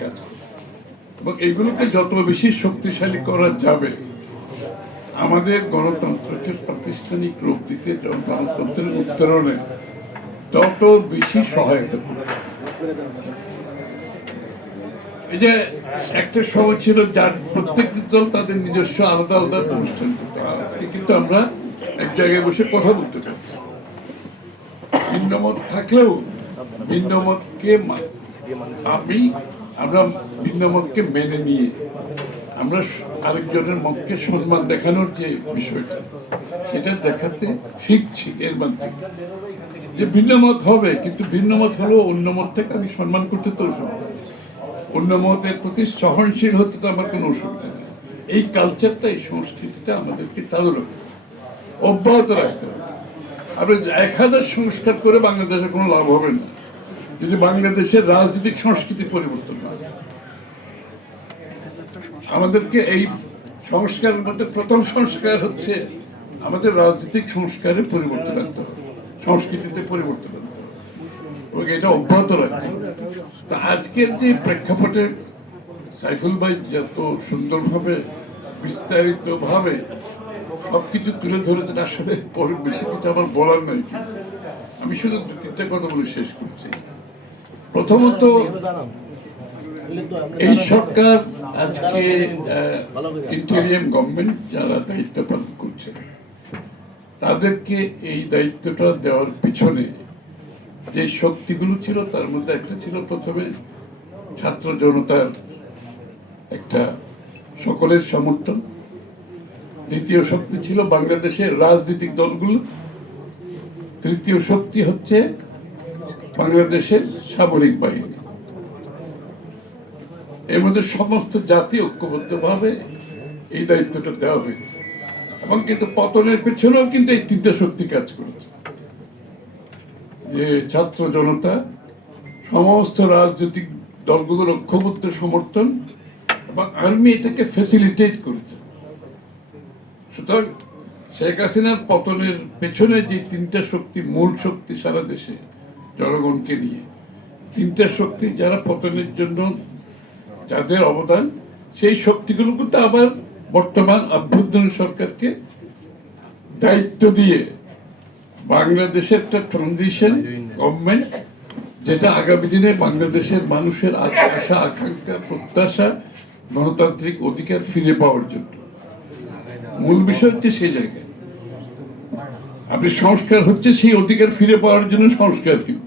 কাজ এবং এগুলোকে যত বেশি শক্তিশালী করা যাবে, আমাদের গণতন্ত্রকে প্রাতিষ্ঠানিক রূপ দিতে, গণতন্ত্রের উত্তরণে তত বেশি সহায়তা করবে। এই যে একটা সময় ছিল যার প্রত্যেকটি দল তাদের নিজস্ব আলাদা আলাদা অনুষ্ঠান করতে কিন্তু আমরা এক জায়গায় বসে কথা বলতে পারছি। ভিন্নমত থাকলেও ভিন্নমতকে আমি আমরা ভিন্ন মতকে মেনে নিয়ে আমরা আরেকজনের মতকে সম্মান দেখানোর যে বিষয়টা, সেটা দেখাতে শিখছি এর মাধ্যমে। যে ভিন্ন মত হবে, কিন্তু ভিন্ন মত হলেও অন্য মত থেকে আমি সম্মান করতে তো অন্য মতের প্রতি সহনশীল হতে তো আমার কোনো অসুবিধা নেই। এই কালচারটা এই সংস্কৃতিটা আমাদেরকে চালু রাখতে অব্যাহত রাখতে হবে। আপনি এক হাজার সংস্কার করে বাংলাদেশে কোনো লাভ হবে না। যদি বাংলাদেশের রাজনৈতিক সংস্কৃতি পরিবর্তন না। আমাদেরকে এই সংস্কারের মধ্যে প্রথম সংস্কার হচ্ছে আমাদের রাজনৈতিক সংস্কারে পরিবর্তন আনতে হবে, সংস্কৃতিতে পরিবর্তন আনতে এটা অব্যাহত রাখতে তা আজকের যে প্রেক্ষাপটে সাইফুল ভাই যত সুন্দরভাবে বিস্তারিত ভাবে সবকিছু তুলে ধরেছেন আসলে পরে বেশি কিছু আমার বলার নাই। আমি শুধু দু তিনটা কথা বলে শেষ করছি। প্রথমত, এই সরকার আজকে ইন্টেরিয়াম গভর্নমেন্ট যারা দায়িত্ব পালন করছে, তাদেরকে এই দায়িত্বটা দেওয়ার পিছনে যে শক্তিগুলো ছিল, তার মধ্যে একটা ছিল প্রথমে ছাত্র জনতার একটা সকলের সমর্থন। দ্বিতীয় শক্তি ছিল বাংলাদেশের রাজনৈতিক দলগুলো। তৃতীয় শক্তি হচ্ছে বাংলাদেশের সামরিক বাহিনী। এর মধ্যে সমস্ত জাতি ঐক্যবদ্ধভাবে এই দায়িত্বটা দেওয়া হয়েছে। এবং কিন্তু পতনের পেছনেও কিন্তু এই তিনটা শক্তি কাজ করেছে। যে ছাত্র জনতা, সমস্ত রাজনৈতিক দলগুলোর ঐক্যবদ্ধ সমর্থন এবং আর্মি এটাকে ফেসিলিটেট করেছে। সুতরাং শেখ হাসিনার পতনের পেছনে যে তিনটা শক্তি, মূল শক্তি সারা দেশে জনগণকে নিয়ে তিনটা শক্তি যারা পতনের জন্য যাদের অবদান, সেই শক্তিগুলো কিন্তু আবার বর্তমান আভ্যন্তরীণ সরকারকে দায়িত্ব দিয়ে বাংলাদেশের একটা ট্রানজিশন গভর্নমেন্ট যেটা আগামী দিনে বাংলাদেশের মানুষের আশা আকাঙ্ক্ষা, প্রত্যাশা, গণতান্ত্রিক অধিকার ফিরে পাওয়ার জন্য। মূল বিষয় হচ্ছে সেই জায়গায়। আপনি সংস্কার হচ্ছে সেই অধিকার ফিরে পাওয়ার জন্য সংস্কার কিন্তু।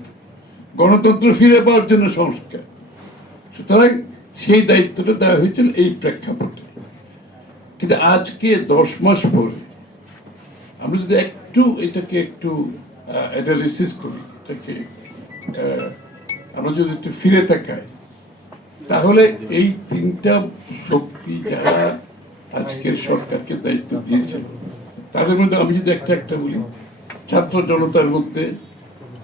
গণতন্ত্র ফিরে পাওয়ার জন্য সংস্কার। সুতরাং সেই দায়িত্বটা দেওয়া হয়েছিল এই প্রেক্ষাপটে। কিন্তু আজকে দশ মাস পরে আমরা যদি একটু এটাকে একটু অ্যানালিসিস করি, এটাকে আমরা যদি একটু ফিরে তাকাই, তাহলে এই তিনটা শক্তি যারা আজকের সরকারকে দায়িত্ব দিয়েছে, তাদের মধ্যে আমি যদি একটা একটা বলি, ছাত্র জনতার মধ্যে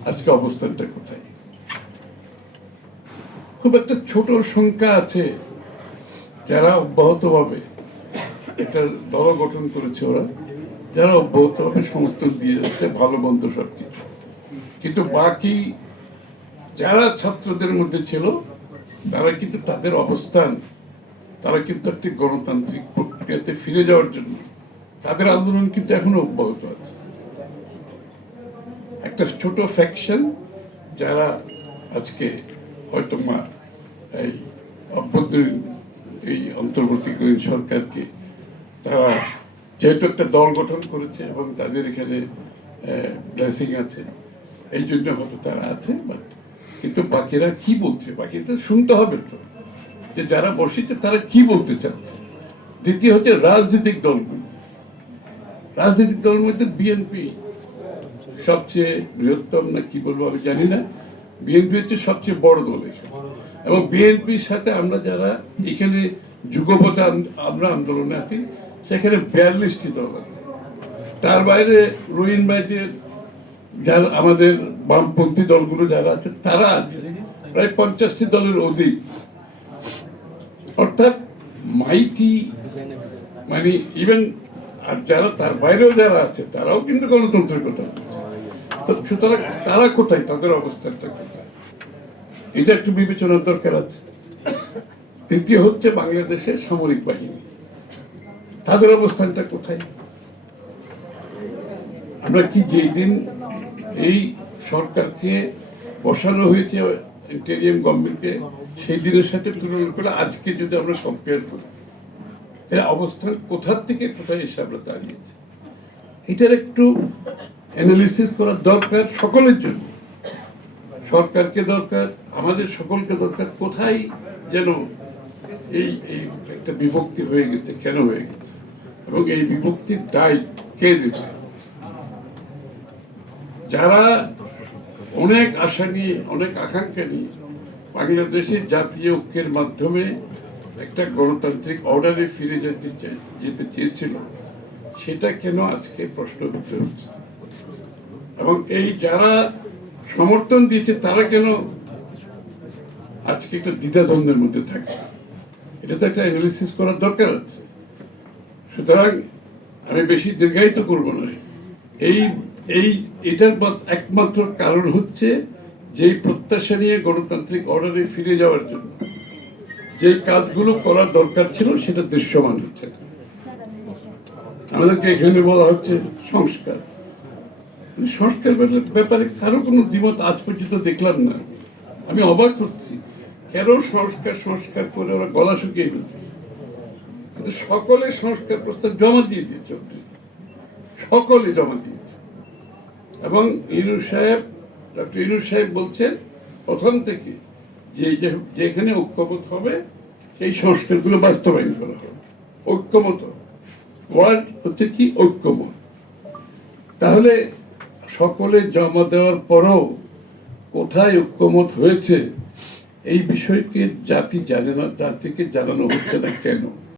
আজকে অবস্থানটা কোথায়? খুব একটা ছোট সংখ্যা আছে যারা অব্যাহতভাবে একটা দল গঠন করেছে ওরা, যারা অব্যাহতভাবে সমর্থন দিয়ে যাচ্ছে, ভালো, মন্দ সবকিছু। কিন্তু বাকি যারা ছাত্রদের মধ্যে ছিল, তারা কিন্তু তাদের অবস্থান, তারা কিন্তু একটি গণতান্ত্রিক প্রক্রিয়াতে ফিরে যাওয়ার জন্য তাদের আন্দোলন কিন্তু এখনও অব্যাহত আছে। একটা ছোট ফ্যাকশন যারা আজকে হয়তো মা এই অভ্যন্তরীণ এই অন্তর্বর্তীকালীন সরকারকে তারা যেহেতু একটা দল গঠন করেছে এবং তাদের এখানে ব্লেসিং আছে, এই জন্য হয়তো তারা আছে বাট কিন্তু বাকিরা কি বলছে? বাকিটা শুনতে হবে তো। যে যারা বসেছে তারা কি বলতে চাচ্ছে? দ্বিতীয় হচ্ছে রাজনৈতিক দলগুলো। রাজনৈতিক দলের মধ্যে বিএনপি সবচেয়ে বৃহত্তম না কি বলব আমি জানি না। বিএনপি হচ্ছে সবচেয়ে বড় দল এবং বিএনপির সাথে আমরা যারা এখানে যুগপথে আমরা আন্দোলনে আছি সেখানে বিয়াল্লিশটি দল আছে। তার বাইরে রোহিন ভাইদের যারা আমাদের বামপন্থী দলগুলো যারা আছে তারা আছে। প্রায় পঞ্চাশটি দলের অধিক অর্থাৎ মাইটি মানে ইভেন আর যারা তার বাইরেও যারা আছে তারাও কিন্তু গণতন্ত্রের কথা। সুতরাং তারা কোথায়? তাদের অবস্থানটা কোথায়? এটা একটু বিবেচনার দরকার আছে। তৃতীয় হচ্ছে বাংলাদেশের সামরিক বাহিনী। তাদের অবস্থানটা কোথায়? আমরা কি যেই দিন এই সরকারকে বসানো হয়েছে, ইন্টেরিয়াম গভর্নমেন্টকে, সেই দিনের সাথে তুলনা করে আজকে যদি আমরা কম্পেয়ার করি অবস্থান কোথার থেকে কোথায় এসে আমরা দাঁড়িয়েছি? এটার একটু অ্যানালিসিস করার দরকার সকলের জন্য। সরকারকে দরকার, আমাদের সকলকে দরকার। কোথায় যেন এই এই একটা বিভক্তি হয়ে গেছে, কেন হয়ে গেছে? এবং এই বিভক্তির দায় কে দিচ্ছে যারা অনেক আশা নিয়ে, অনেক আকাঙ্ক্ষা নিয়ে বাংলাদেশের জাতীয় ঐক্যের মাধ্যমে একটা গণতান্ত্রিক অর্ডারে ফিরে যেতে যেতে চেয়েছিল, সেটা কেন আজকে প্রশ্ন করতে হচ্ছে? এবং এই যারা সমর্থন দিয়েছে, তারা কেন আজকে একটা দ্বিধাদ্বন্দ্বের মধ্যে থাকে? এটা তো একটা অ্যানালিসিস করার দরকার আছে। সুতরাং আমি বেশি দীর্ঘায়িত করব না। এই এই, এটার একমাত্র কারণ হচ্ছে যে প্রত্যাশা নিয়ে গণতান্ত্রিক অর্ডারে ফিরে যাওয়ার জন্য যে কাজগুলো করার দরকার ছিল, সেটা দৃশ্যমান হচ্ছে আমাদেরকে এখানে বলা হচ্ছে সংস্কার। সংস্কার ব্যাপারে- কারও কোনো দ্বিমত আজ পর্যন্ত দেখলাম না। আমি অবাক হচ্ছি। কেন সংস্কার সংস্কার করে ওরা গলা শুকিয়ে ফেলছে? কিন্তু সকলে সংস্কার প্রস্তাব জমা দিয়ে দিয়েছে সকলে জমা দিয়েছে। এবং ইনু সাহেব ডক্টর ইনু সাহেব বলছেন, প্রথম থেকে যে- যেখানে ঐক্যমত হবে, সেই সংস্কারগুলো বাস্তবায়ন করা হবে। ঐক্যমত। ওয়ার্ড হচ্ছে কি? ঐক্যমত। তাহলে সকলে জমা দেওয়ার পরও কোথায় ঐক্যমত হয়েছে এই বিষয়কে জাতি জানে না জাতিকে জানানো হচ্ছে না কেন?